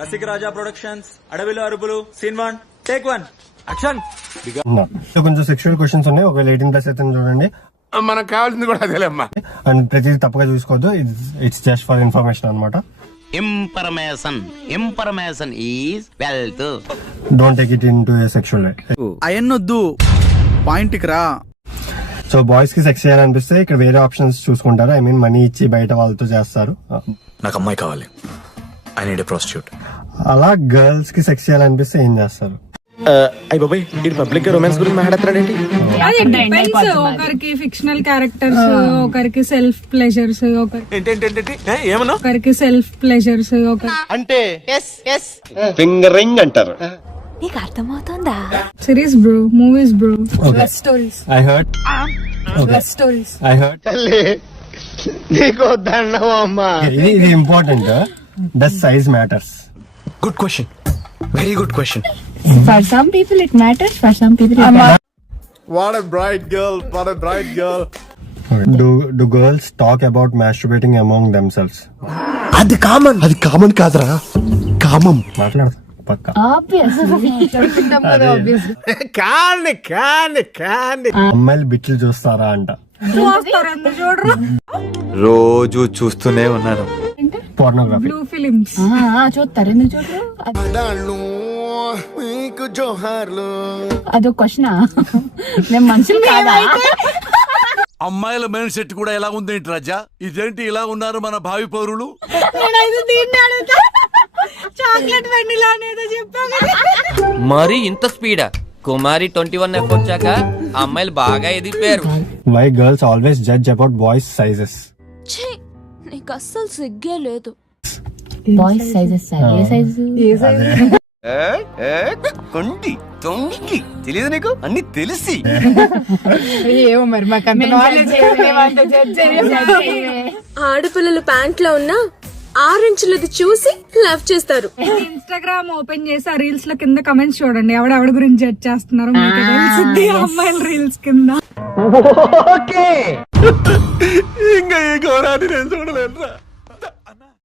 రసిక రాజా productions, అడవిలో అరుపులు, scene 1 take 1 action. కొంచెం సెక్షువల్ క్వశ్చన్స్ ఉన్నాయి, ఒకవేళ 18+ అయితే చూడండి. మనకు కావాల్సింది కూడా అదేలేమ్మా. అండ్ ప్రతిదీ తప్పగా చూసుకోవద్దు, ఇట్స్ జస్ట్ ఫర్ ఇన్ఫర్మేషన్ అనమాట. Information is wealth. Don't take it into a sexual way. అయన్నొద్దు, పాయింట్ కి రా. సో బాయ్స్ కి సెక్స్ చేయాలనిపిస్తే ఇక్కడ వేరే ఆప్షన్స్ చూసుకుంటారు. ఐ మీన్ మనీ ఇచ్చి బయట వాళ్ళతో చేస్తారు. నాకు అమ్మాయి కావాలి, ఐ నీడ్ ఎ ప్రాస్టిట్యూట్. అలా గర్ల్స్ కి సెక్స్ చేయాలనిపిస్తే ఏం చేస్తారు? అయ్య బాబాయ్, ఇది పబ్లిక్ రొమాన్స్ గురించి మాట్లాడుతున్నాడేంటి? ఒకరికి ఫిక్షనల్ క్యారెక్టర్స్, ఒకరికి సెల్ఫ్ ప్లెజర్స్, ఏమన్నా ఒకరికి సెల్ఫ్ ప్లెజర్స్, అంటే ఫింగరింగ్ అంటారు. నీకు అర్థమవుతుందా? Series bro, movies bro, stories. I heard stories. I heard నీకు దండం అమ్మా. ఇది important. Does size matters? Good question, very good question. For some people it matters, for some people it matters. What a bright girl, what a bright girl. Do girls talk about masturbating among themselves? అది common కాదురా, కామం. మాట్లాడతా పక్క. కానీ అమ్మాయిలు బిట్లు చూస్తారా అంట. చూడరు, రోజు చూస్తూనే ఉన్నాను. పోర్నోగ్రఫీ. బ్లూ ఫిలిమ్స్ చూస్తారు, ఎందుకు చూడరు? అదో క్వశ్చన్. మేము మనుషులు కాదా? అమ్మాయిల మైండ్ సెట్ కూడా ఎలా ఉంది రాజా? ఇదేంటి ఇలా ఉన్నారు మన భావి పౌరులు? చాక్లెట్ వెనిలా అనేదో చెప్పాను. మరి ఇంత స్పీడా? కుమారి 21F వచ్చాక అమ్మాయిలు బాగా ఎదిగిపోయారు. Why girls always judge about boys' sizes? నీకు అస్సలు సిగ్గే లేదు. బాయ్స్ సైజెస్ ఏ సైజు? కొండి తొంగి తెలియదు నీకు, అన్ని తెలిసి. ఏమో మరి మాకు అంత నాలెడ్జ్ ఆడపిల్లలు ప్యాంట్ లో ఉన్న 6 ఇంచులది చూసి లవ్ చేస్తారు. ఇన్స్టాగ్రామ్ ఓపెన్ చేసి ఆ రీల్స్ లో కింద కమెంట్స్ చూడండి, ఎవడ గురించి జడ్జ్ చేస్తున్నారు. మీకు తెలిసిద్ది అమ్మాయిల రీల్స్ కింద. ఇంకా ఈ ఘోరాన్ని నేను చూడలేనురా.